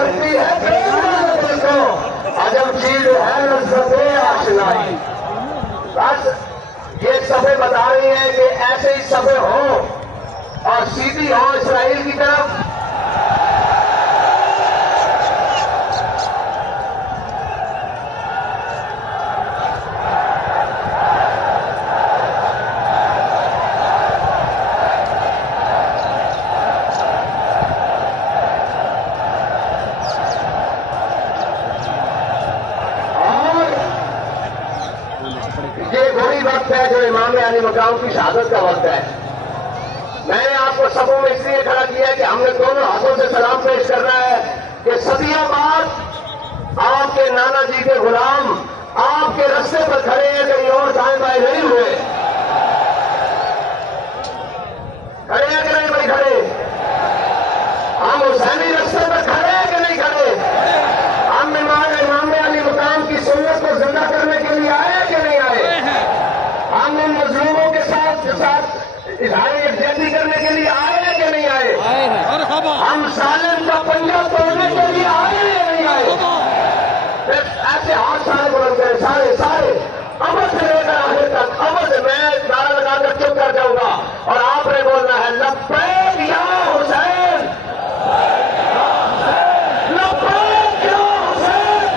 करती है देखो अजब चीज है लज्जते आशनाई। बस ये सफे बता रही हैं कि ऐसे ही सफे हो और सीधी हो इसराइल की तरफ। है जो इमाम अली मकाम की शहादत का वक्त है। मैंने आपको सबों में इसलिए खड़ा किया है कि हमने दोनों हाथों से सलाम पेश करना है कि सदियों बाद आपके नाना जी के गुलाम आपके रास्ते पर खड़े हैं, कहीं और दाएं बाएं नहीं हुए। खड़े हैं कि नहीं भाई? खड़े हम हुसैनी रास्ते पर खड़े हैं कि नहीं खड़े? हम इमाम अली मकाम की सुन्नत को जिंदा करने के लिए आए कि नहीं आए? हम उन मजलूमों के साथ इजहार यकजहती करने के लिए आए हैं कि नहीं आए? हम सालिम का पंजा तोड़ने के लिए आए हैं या नहीं आए? ऐसे हाथ सारे बुलंद करें, सारे सारे अमर से लेकर आगे तक। अमर से मैं नारा लगाकर चुप कर जाऊंगा और आपने बोलना है लब्बैक या हुसैन, लब्बैक या हुसैन।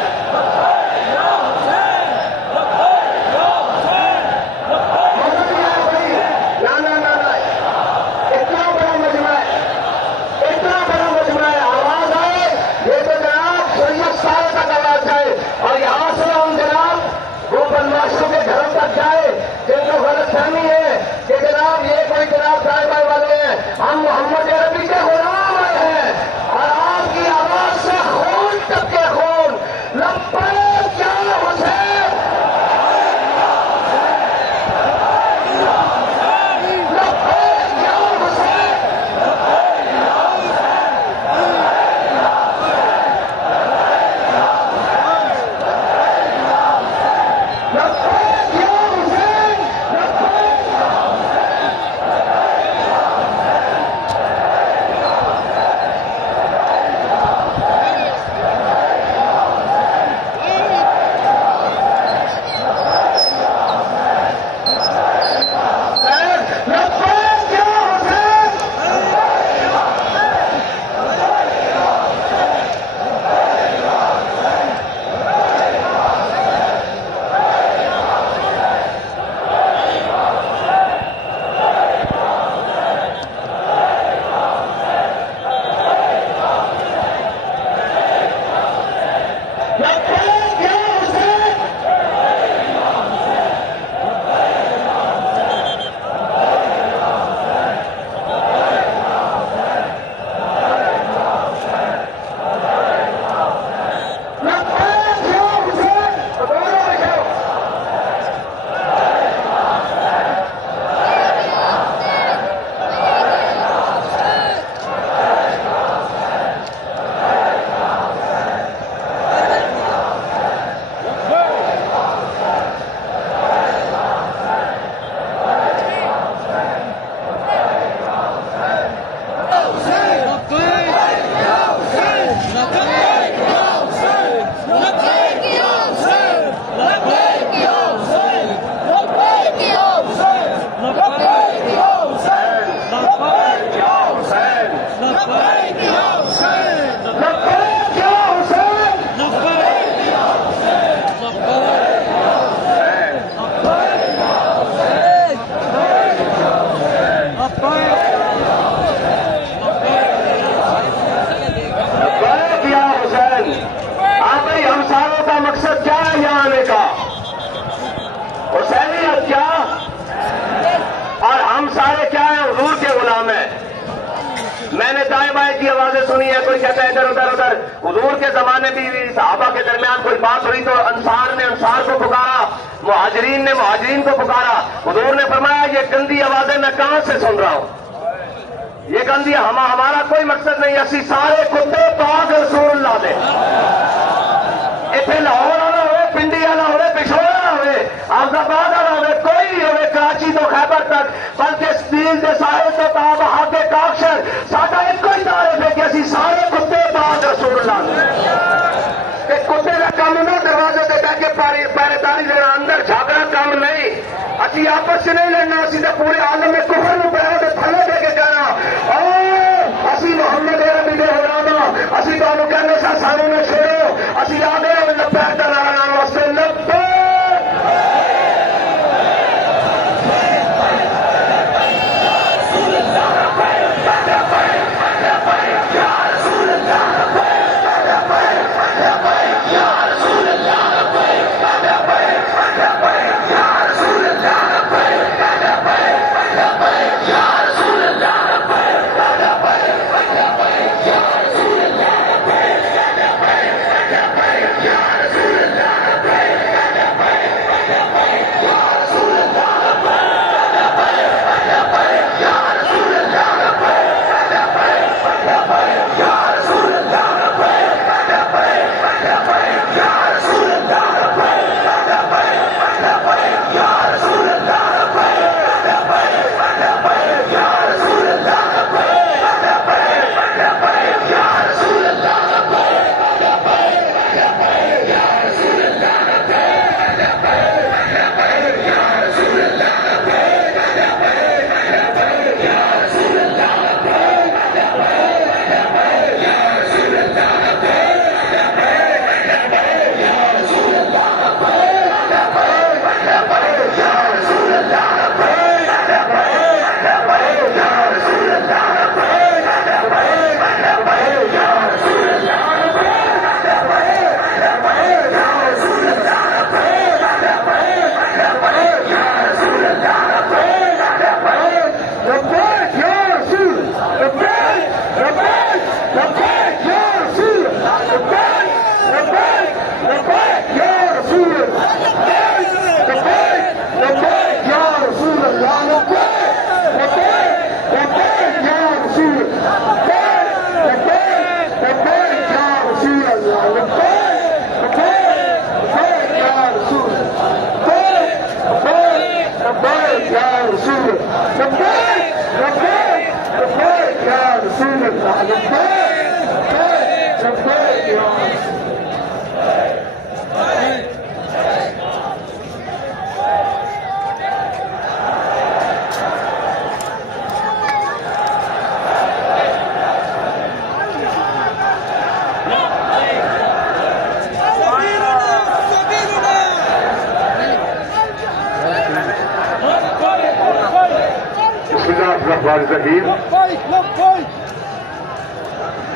और यहां से हम जनाब वो बदमाशों के घरों तक जाए जिनको गलतफहमी है कि जनाब ये कोई जनाब साहिबाई वाले हैं। हम मोहम्मद अरबी के गुलाम हैं और आपकी आवाज से खून तक के खून लब्बैक या हुसैन, लब्बैक या हुसैन। मैंने दाएं बाएं की आवाजें सुनी है, कोई कहता है इधर उधर उधर। हुजूर के जमाने भी सहाबा के दरमियान कोई बात हुई तो अंसार ने अंसार को पुकारा, मुहाजिरीन ने मुहाजिरीन को पुकारा। हुजूर ने फरमाया ये गंदी आवाजें मैं कहां से सुन रहा हूं? ये गंदी हमारा कोई मकसद नहीं, असी सारे कुत्ते पाक रसूलुल्लाह दे। इतने लाहौर वाला हो, पिंडी वाला हो, पिछोड़ा हो, आफताबाद वाला हो, कोई हो, कराची तो खैबर तक, बल्कि स्टील के सारे तो ताब हाके काक्षर साडा एक ही तारीफ है कि असी सारे कुत्ते पाक रसूलुल्लाह दे। रसूल अल्लाह Bismillahirrahmanirrahim.